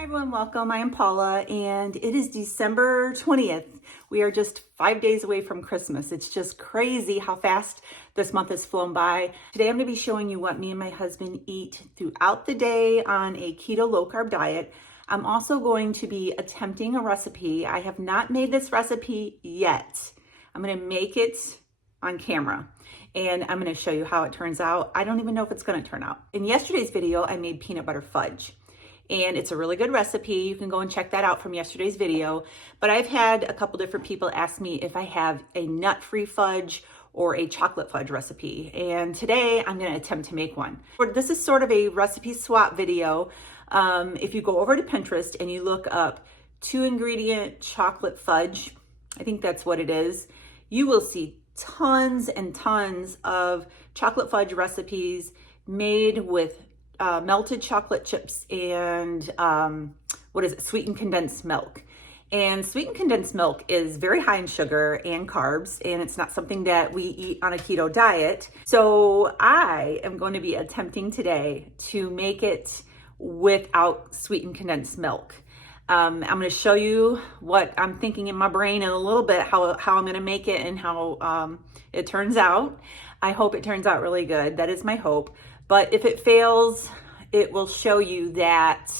Hi everyone, welcome. I am Paula and it is December 20th. We are just 5 days away from Christmas. It's just crazy how fast this month has flown by. Today I'm going to be showing you what me and my husband eat throughout the day on a keto low carb diet. I'm also going to be attempting a recipe. I have not made this recipe yet. I'm going to make it on camera and I'm going to show you how it turns out. I don't even know if it's going to turn out. In yesterday's video, I made peanut butter fudge. And it's a really good recipe. You can go and check that out from yesterday's video. But I've had a couple different people ask me if I have a nut-free fudge or a chocolate fudge recipe. And today I'm gonna attempt to make one. This is sort of a recipe swap video. If you go over to Pinterest and you look up 2-ingredient chocolate fudge, I think that's what it is, you will see tons and tons of chocolate fudge recipes made with melted chocolate chips and sweetened condensed milk. And sweetened condensed milk is very high in sugar and carbs, and it's not something that we eat on a keto diet. So I am going to be attempting today to make it without sweetened condensed milk. I'm going to show you what I'm thinking in my brain in a little bit, how I'm going to make it and how it turns out. I hope it turns out really good. That is my hope. But if it fails, it will show you that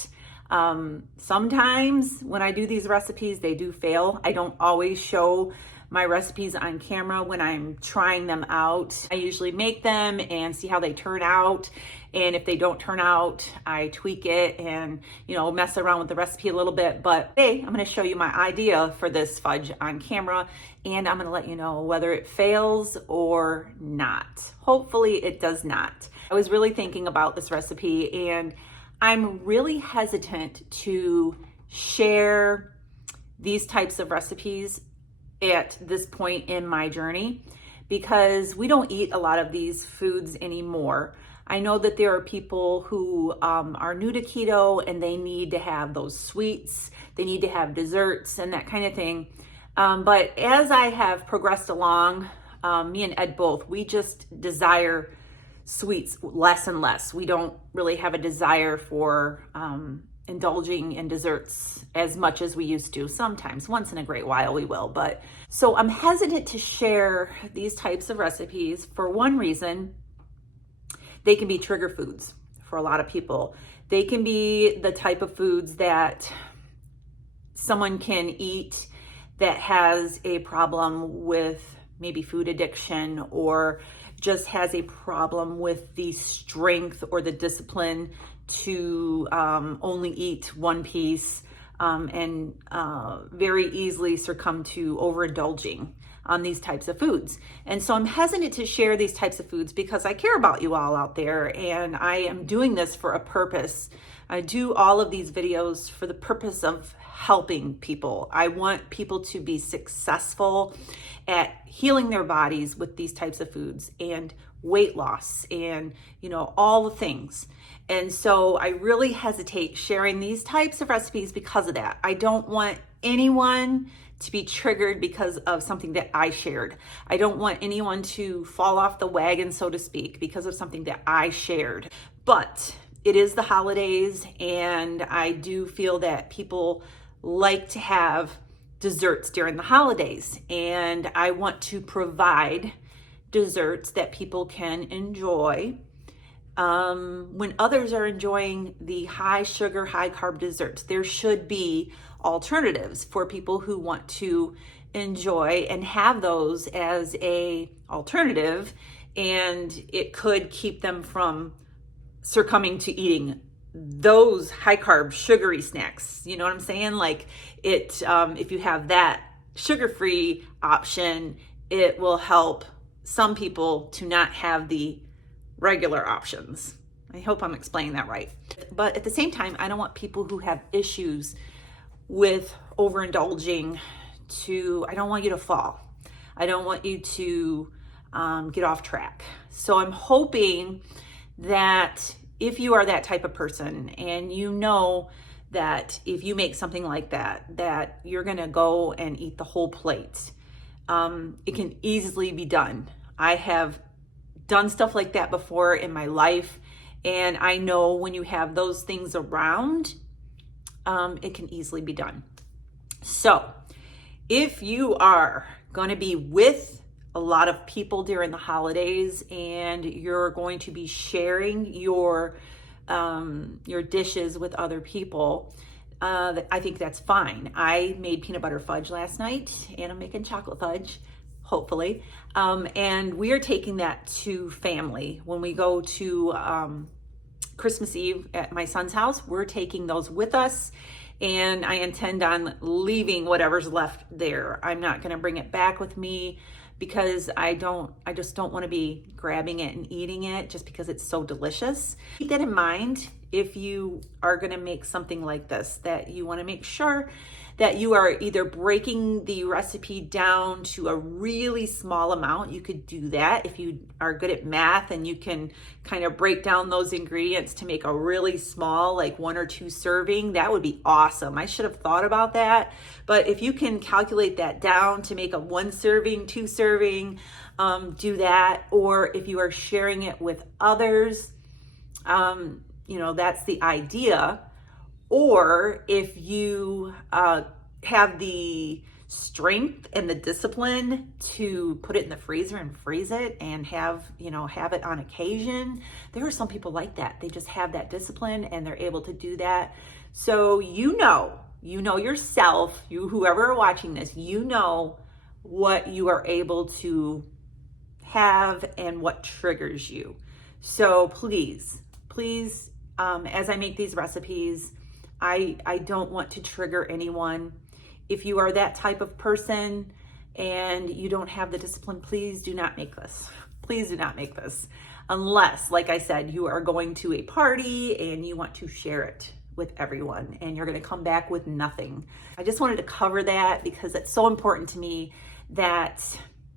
sometimes when I do these recipes, they do fail. I don't always show my recipes on camera when I'm trying them out. I usually make them and see how they turn out. And if they don't turn out, I tweak it and, mess around with the recipe a little bit. But today, I'm going to show you my idea for this fudge on camera. And I'm going to let you know whether it fails or not. Hopefully it does not. I was really thinking about this recipe and I'm really hesitant to share these types of recipes at this point in my journey because we don't eat a lot of these foods anymore. I know that there are people who are new to keto and they need to have those sweets, they need to have desserts and that kind of thing. But as I have progressed along, me and Ed both, we just desire sweets less and less. We don't really have a desire for indulging in desserts as much as we used to. Sometimes, once in a great while, we will. But so I'm hesitant to share these types of recipes for one reason. They can be trigger foods for a lot of people. They can be the type of foods that someone can eat that has a problem with maybe food addiction or just has a problem with the strength or the discipline to only eat one piece and very easily succumb to overindulging on these types of foods. And so I'm hesitant to share these types of foods because I care about you all out there and I am doing this for a purpose. I do all of these videos for the purpose of helping people. I want people to be successful at healing their bodies with these types of foods and weight loss and, all the things. And so I really hesitate sharing these types of recipes because of that. I don't want anyone to be triggered because of something that I shared. I don't want anyone to fall off the wagon, so to speak, because of something that I shared. But it is the holidays and I do feel that people like to have desserts during the holidays, and I want to provide desserts that people can enjoy when others are enjoying the high sugar, high carb desserts. There should be alternatives for people who want to enjoy and have those as a alternative, and it could keep them from succumbing to eating those high carb sugary snacks. You know what I'm saying? Like it, if you have that sugar-free option, it will help some people to not have the regular options. I hope I'm explaining that right. But at the same time, I don't want people who have issues with overindulging I don't want you to fall. I don't want you to get off track. So I'm hoping that if you are that type of person and you know that if you make something like that you're gonna go and eat the whole plate, it can easily be done. I have done stuff like that before in my life, and I know when you have those things around, it can easily be done. So if you are going to be with a lot of people during the holidays and you're going to be sharing your dishes with other people, I think that's fine. I made peanut butter fudge last night, and I'm making chocolate fudge, hopefully. And we are taking that to family. When we go to Christmas Eve at my son's house, we're taking those with us. And I intend on leaving whatever's left there. I'm not going to bring it back with me because I just don't want to be grabbing it and eating it just because it's so delicious. Keep that in mind if you are going to make something like this, that you want to make sure that you are either breaking the recipe down to a really small amount. You could do that if you are good at math and you can kind of break down those ingredients to make a really small, like 1 or 2 serving. That would be awesome. I should have thought about that. But if you can calculate that down to make a 1 serving, 2 serving, do that. Or if you are sharing it with others, that's the idea. Or if you have the strength and the discipline to put it in the freezer and freeze it and have it on occasion. There are some people like that. They just have that discipline and they're able to do that. So yourself, whoever are watching this, what you are able to have and what triggers you. So please, as I make these recipes, I don't want to trigger anyone. If you are that type of person and you don't have the discipline, please do not make this. Please do not make this. Unless, like I said, you are going to a party and you want to share it with everyone and you're going to come back with nothing. I just wanted to cover that because it's so important to me that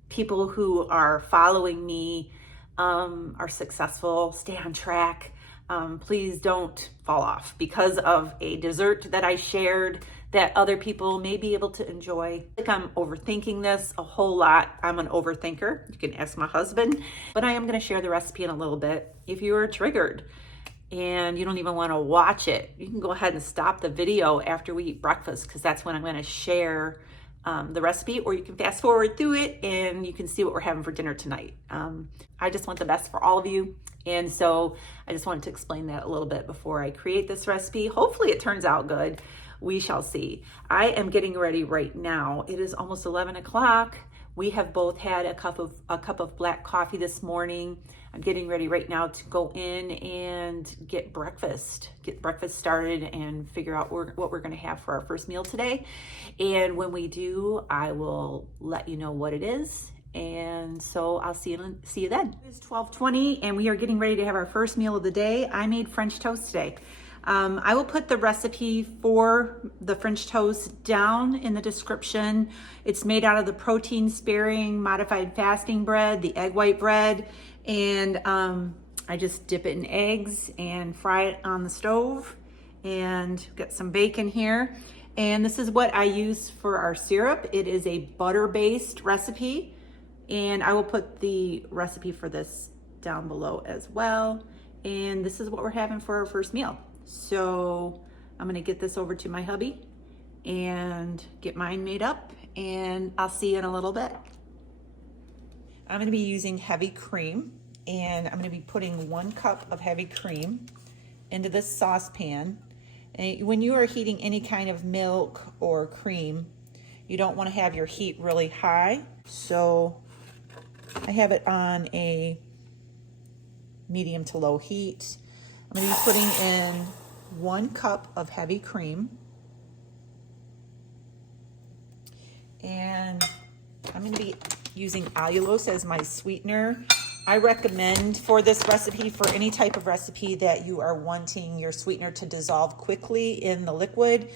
people who are following me are successful, stay on track. Please don't fall off because of a dessert that I shared that other people may be able to enjoy. I'm overthinking this a whole lot. I'm an overthinker. You can ask my husband, but I am going to share the recipe in a little bit. If you are triggered and you don't even want to watch it, you can go ahead and stop the video after we eat breakfast because that's when I'm going to share the recipe, or you can fast forward through it and you can see what we're having for dinner tonight. I just want the best for all of you. And so I just wanted to explain that a little bit before I create this recipe. Hopefully it turns out good. We shall see. I am getting ready right now. It is almost 11 o'clock. We have both had a cup of black coffee this morning. I'm getting ready right now to go in and get breakfast started and figure out what we're going to have for our first meal today. And when we do, I will let you know what it is. And so I'll see you then. It's 12:20 and we are getting ready to have our first meal of the day. I made French toast today. I will put the recipe for the French toast down in the description. It's made out of the protein sparing modified fasting bread, the egg white bread, and I just dip it in eggs and fry it on the stove, and got some bacon here. And this is what I use for our syrup. It is a butter-based recipe, and I will put the recipe for this down below as well. And this is what we're having for our first meal. So I'm gonna get this over to my hubby and get mine made up, and I'll see you in a little bit. I'm gonna be using heavy cream, and I'm gonna be putting 1 cup of heavy cream into this saucepan. And when you are heating any kind of milk or cream, you don't wanna have your heat really high. So I have it on a medium to low heat. I'm going to be putting in 1 cup of heavy cream, and I'm going to be using allulose as my sweetener. I recommend for this recipe, for any type of recipe that you are wanting your sweetener to dissolve quickly in the liquid,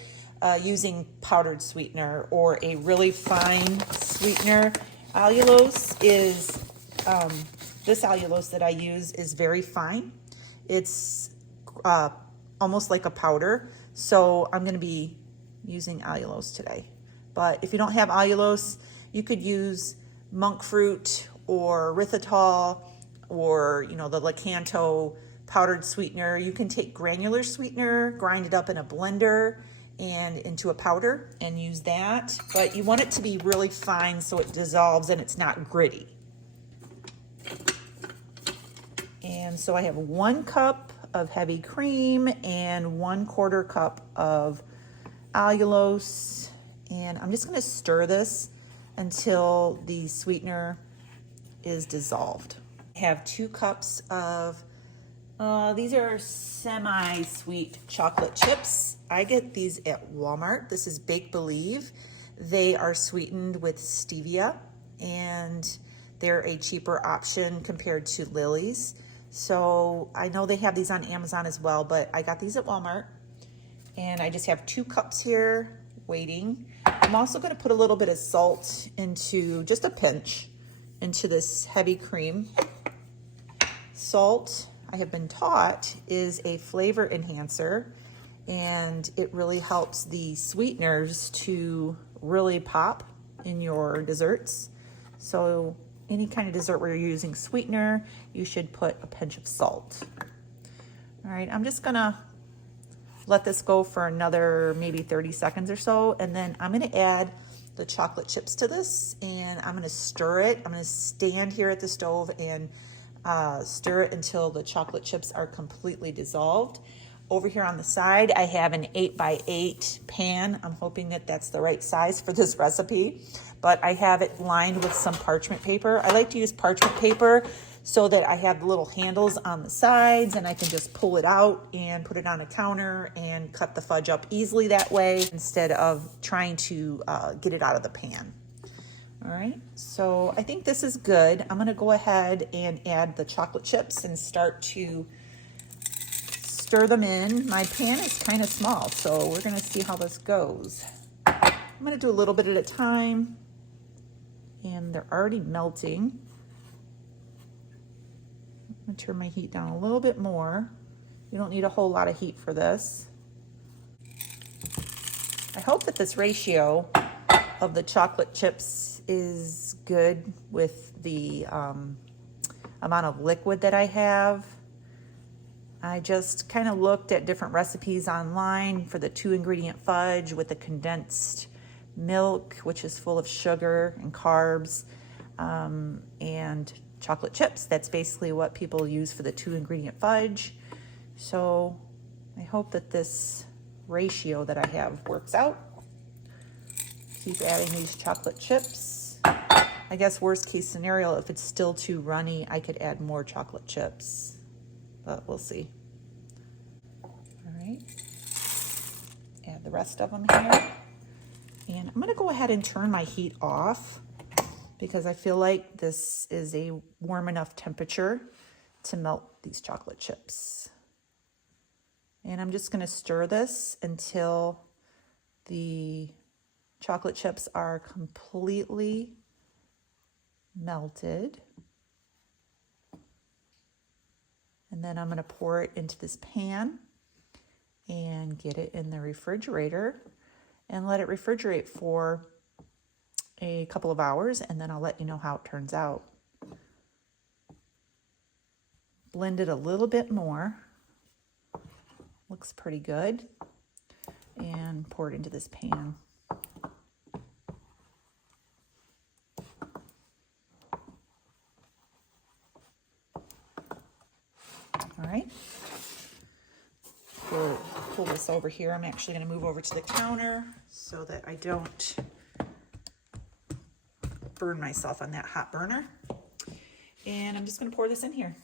using powdered sweetener or a really fine sweetener. Allulose is, this allulose that I use is very fine. It's almost like a powder. So I'm going to be using allulose today. But if you don't have allulose, you could use monk fruit or erythritol or, the Lakanto powdered sweetener. You can take granular sweetener, grind it up in a blender, and into a powder and use that. But you want it to be really fine so it dissolves and it's not gritty. And so I have 1 cup of heavy cream and 1/4 cup of allulose. And I'm just gonna stir this until the sweetener is dissolved. I have 2 cups of, these are semi-sweet chocolate chips. I get these at Walmart. This is Bake Believe. They are sweetened with stevia and they're a cheaper option compared to Lily's. So I know they have these on Amazon as well, but I got these at Walmart. And I just have 2 cups here waiting. I'm also gonna put a little bit of salt into, just a pinch, into this heavy cream. Salt, I have been taught, is a flavor enhancer, and it really helps the sweeteners to really pop in your desserts. So any kind of dessert where you're using sweetener, you should put a pinch of salt. All right, I'm just gonna let this go for another maybe 30 seconds or so, and then I'm gonna add the chocolate chips to this, and I'm gonna stir it. I'm gonna stand here at the stove and stir it until the chocolate chips are completely dissolved. Over here on the side, I have an 8x8 pan. I'm hoping that that's the right size for this recipe, but I have it lined with some parchment paper. I like to use parchment paper so that I have the little handles on the sides and I can just pull it out and put it on a counter and cut the fudge up easily that way instead of trying to get it out of the pan. All right, so I think this is good. I'm gonna go ahead and add the chocolate chips and start to stir them in. My pan is kind of small, so we're gonna see how this goes. I'm gonna do a little bit at a time, and they're already melting. I'm gonna turn my heat down a little bit more. You don't need a whole lot of heat for this. I hope that this ratio of the chocolate chips is good with the amount of liquid that I have. I just kind of looked at different recipes online for the 2-ingredient fudge with the condensed milk, which is full of sugar and carbs, and chocolate chips. That's basically what people use for the 2-ingredient fudge. So I hope that this ratio that I have works out. Keep adding these chocolate chips. I guess worst case scenario, if it's still too runny, I could add more chocolate chips, but we'll see. All right, add the rest of them here. And I'm gonna go ahead and turn my heat off because I feel like this is a warm enough temperature to melt these chocolate chips. And I'm just gonna stir this until the chocolate chips are completely melted. And then I'm gonna pour it into this pan and get it in the refrigerator and let it refrigerate for a couple of hours, and then I'll let you know how it turns out. Blend it a little bit more. Looks pretty good. And pour it into this pan. All right, we'll pull this over here. I'm actually going to move over to the counter so that I don't burn myself on that hot burner. And I'm just going to pour this in here.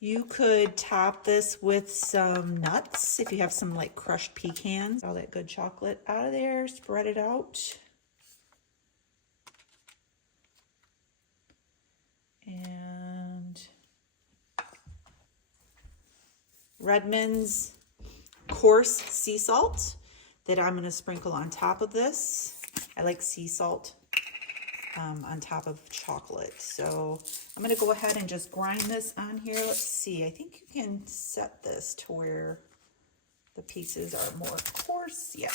You could top this with some nuts if you have some like crushed pecans. All that good chocolate out of there, spread it out. And Redmond's coarse sea salt that I'm going to sprinkle on top of this. I like sea salt on top of chocolate. So I'm going to go ahead and just grind this on here. Let's see. I think you can set this to where the pieces are more coarse. Yeah.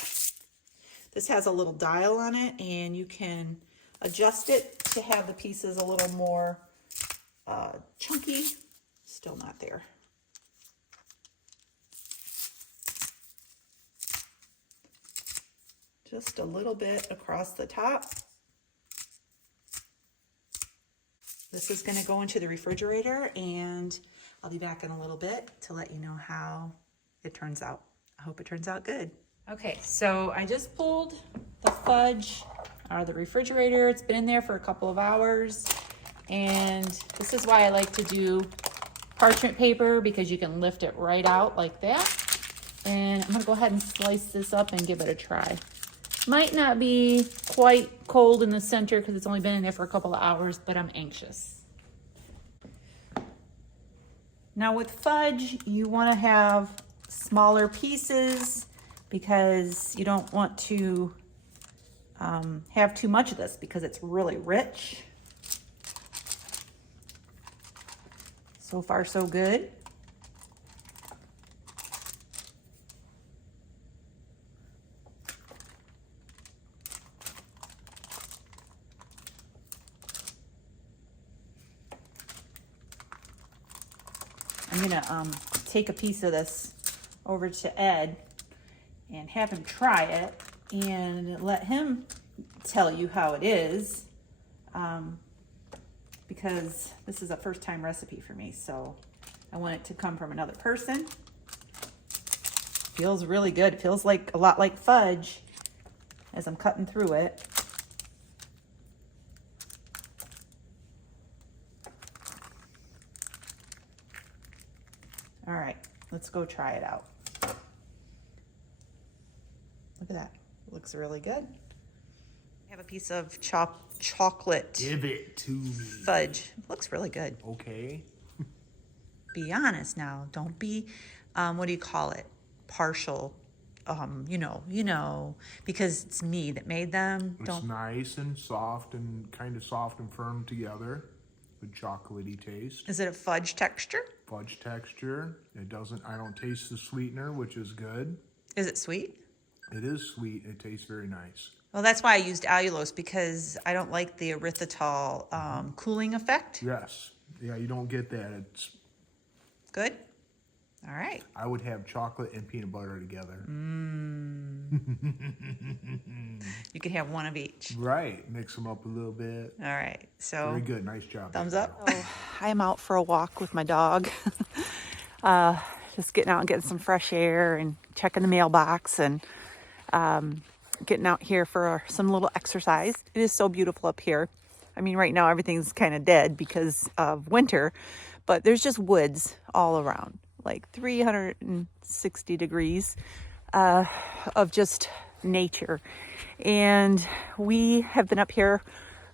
This has a little dial on it, and you can adjust it to have the pieces a little more chunky. Still not there. just a little bit across the top. This is going to go into the refrigerator, and I'll be back in a little bit to let you know how it turns out. I hope it turns out good. Okay, so I just pulled the fudge out of the refrigerator. It's been in there for a couple of hours, and this is why I like to do parchment paper, because you can lift it right out like that. And I'm going to go ahead and slice this up and give it a try. Might not be quite cold in the center because it's only been in there for a couple of hours, but I'm anxious. Now with fudge, you want to have smaller pieces because you don't want to have too much of this because it's really rich. So far, so good. I'm gonna take a piece of this over to Ed and have him try it and let him tell you how it is, because this is a first time recipe for me, so I want it to come from another person. Feels really good. Feels like a lot like fudge as I'm cutting through it. All right, let's go try it out. Look at that. It looks really good. I have a piece of chocolate. Give it to me. Fudge. It looks really good. Okay. Be honest now. Don't be, what do you call it? Partial. You know, because it's me that made them. It's nice and soft and kind of soft and firm together. The chocolatey taste. Is it a fudge texture? Fudge texture. I don't taste the sweetener, which is good. Is it sweet? It is sweet. It tastes very nice. Well, that's why I used allulose, because I don't like the erythritol cooling effect. Yes. Yeah, you don't get that. It's good. All right. I would have chocolate and peanut butter together. You could have one of each. Right. Mix them up a little bit. All right. So very good. Nice job. Thumbs up. Oh, I'm out for a walk with my dog. Just getting out and getting some fresh air and checking the mailbox and getting out here for some little exercise. It is so beautiful up here. I mean, right now everything's kind of dead because of winter, but there's just woods all around, like 360 degrees of just nature. And we have been up here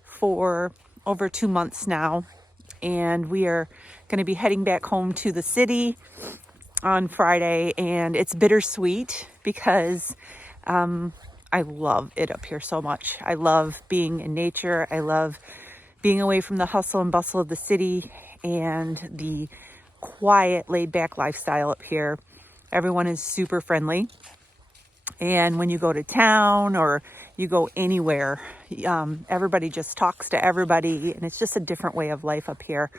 for over 2 months now, and we are going to be heading back home to the city on Friday, and it's bittersweet because I love it up here so much. I love being in nature. I love being away from the hustle and bustle of the city and the quiet, laid-back lifestyle up here. Everyone is super friendly. And when you go to town or you go anywhere, everybody just talks to everybody, and it's just a different way of life up here.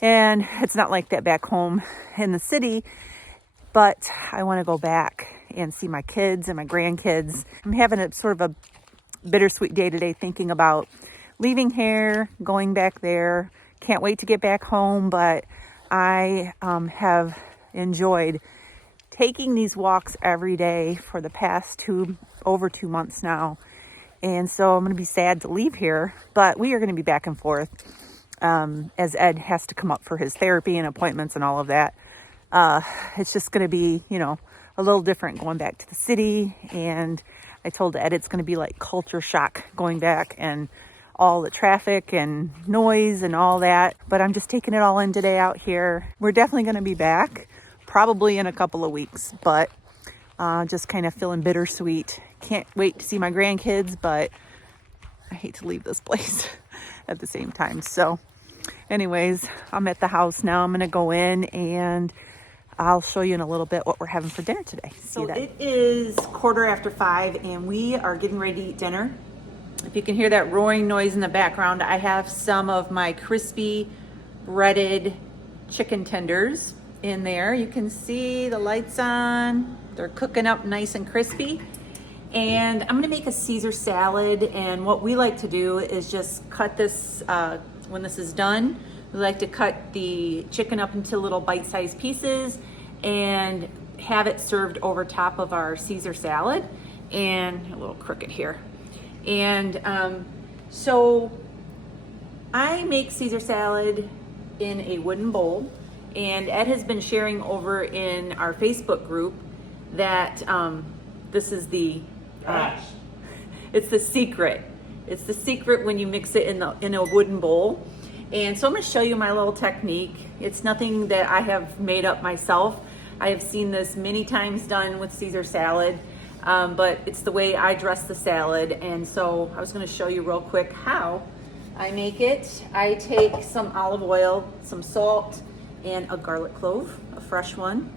And it's not like that back home in the city, but I want to go back and see my kids and my grandkids. I'm having a sort of a bittersweet day today, thinking about leaving here, going back there. Can't wait to get back home, but I have enjoyed taking these walks every day for the past over 2 months now. And so I'm going to be sad to leave here, but we are going to be back and forth as Ed has to come up for his therapy and appointments and all of that. It's just going to be, a little different going back to the city. And I told Ed it's going to be like culture shock going back, and all the traffic and noise and all that. But I'm just taking it all in today out here. We're definitely going to be back probably in a couple of weeks, but just kind of feeling bittersweet. Can't wait to see my grandkids, but I hate to leave this place at the same time. So anyways, I'm at the house now. I'm going to go in and I'll show you in a little bit what we're having for dinner today. So it is 5:15 and we are getting ready to eat dinner. If you can hear that roaring noise in the background, I have some of my crispy breaded chicken tenders in there. You can see the lights on. They're cooking up nice and crispy. And I'm gonna make a Caesar salad, and what we like to do is just cut this, when this is done, we like to cut the chicken up into little bite-sized pieces and have it served over top of our Caesar salad. And a little crooked here. And so I make Caesar salad in a wooden bowl, and Ed has been sharing over in our Facebook group that this is the it's the secret. It's the secret when you mix it in a wooden bowl. And so I'm going to show you my little technique. It's nothing that I have made up myself. I have seen this many times done with Caesar salad, but it's the way I dress the salad. And so I was going to show you real quick how I make it. I take some olive oil, some salt, and a garlic clove, a fresh one.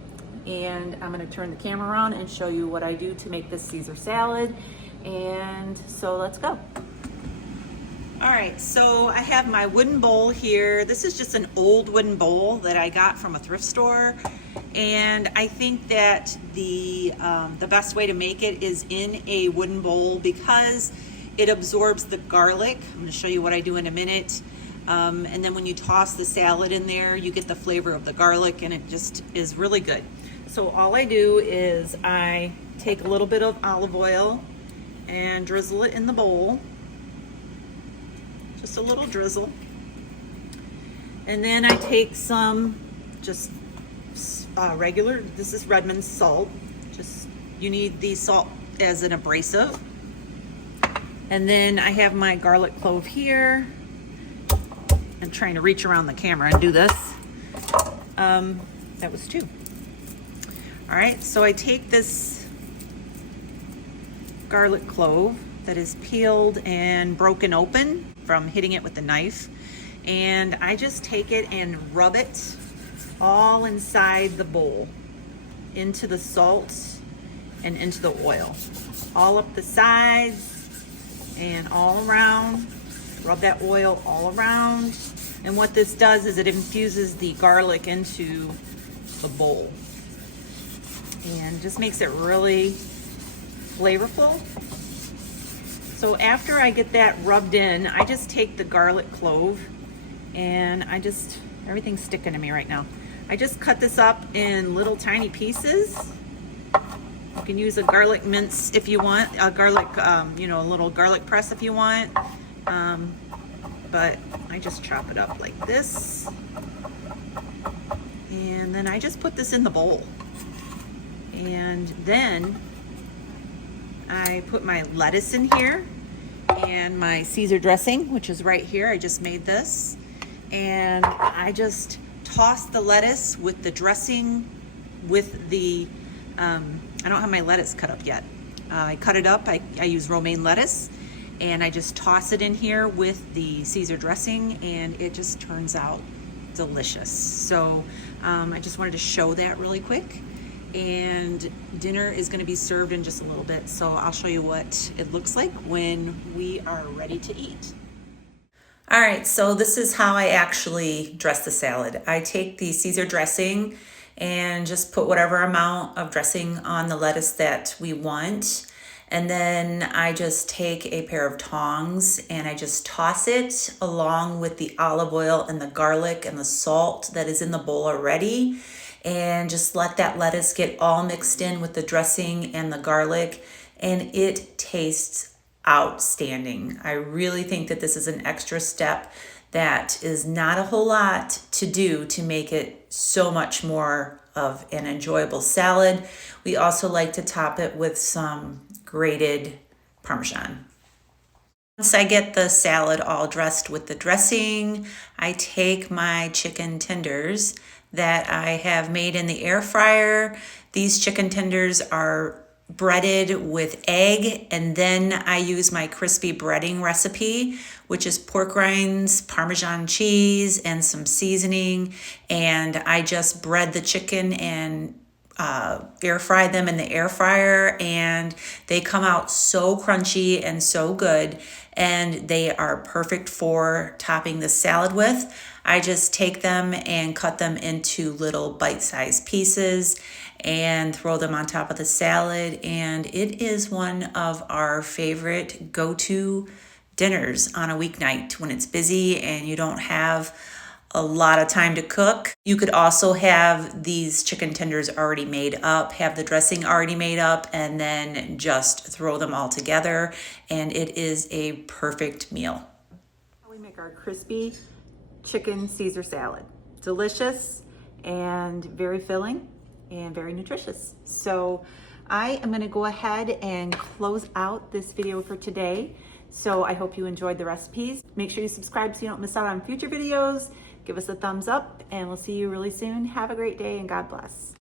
And I'm going to turn the camera around and show you what I do to make this Caesar salad. And so let's go. All right, so I have my wooden bowl here. This is just an old wooden bowl that I got from a thrift store. And I think that the best way to make it is in a wooden bowl because it absorbs the garlic. I'm gonna show you what I do in a minute. And then when you toss the salad in there, you get the flavor of the garlic, and it just is really good. So all I do is I take a little bit of olive oil and drizzle it in the bowl. Just a little drizzle. And then I take some just regular, this is Redmond salt. Just, you need the salt as an abrasive. And then I have my garlic clove here. I'm trying to reach around the camera and do this. That was 2. All right, so I take this garlic clove that is peeled and broken open from hitting it with a knife, and I just take it and rub it all inside the bowl, into the salt and into the oil, all up the sides and all around. Rub that oil all around, and what this does is it infuses the garlic into the bowl and just makes it really flavorful. So after I get that rubbed in, I just take the garlic clove and everything's sticking to me right now. I just cut this up in little tiny pieces. You can use a garlic mince if you want, a garlic, a little garlic press if you want. But I just chop it up like this. And then I just put this in the bowl. And then I put my lettuce in here and my Caesar dressing, which is right here. I just made this. And I just toss the lettuce with the dressing, with the, I don't have my lettuce cut up yet. I cut it up, I use romaine lettuce, and I just toss it in here with the Caesar dressing, and it just turns out delicious. So I just wanted to show that really quick. And dinner is going to be served in just a little bit, so I'll show you what it looks like when we are ready to eat. All right, so this is how I actually dress the salad. I take the Caesar dressing and just put whatever amount of dressing on the lettuce that we want. And then I just take a pair of tongs and I just toss it along with the olive oil and the garlic and the salt that is in the bowl already. And just let that lettuce get all mixed in with the dressing and the garlic, and it tastes outstanding. I really think that this is an extra step that is not a whole lot to do to make it so much more of an enjoyable salad. We also like to top it with some grated Parmesan. Once I get the salad all dressed with the dressing, I take my chicken tenders that I have made in the air fryer. These chicken tenders are breaded with egg, and then I use my crispy breading recipe, which is pork rinds, Parmesan cheese, and some seasoning. And I just bread the chicken and air fry them in the air fryer, and they come out so crunchy and so good, and they are perfect for topping the salad with. I just take them and cut them into little bite-sized pieces, and throw them on top of the salad. And it is one of our favorite go-to dinners on a weeknight when it's busy and you don't have a lot of time to cook. You could also have these chicken tenders already made up, have the dressing already made up, and then just throw them all together, and it is a perfect meal. We make our crispy chicken Caesar salad. Delicious and very filling and very nutritious. So I am going to go ahead and close out this video for today. So I hope you enjoyed the recipes. Make sure you subscribe so you don't miss out on future videos. Give us a thumbs up and we'll see you really soon. Have a great day and God bless.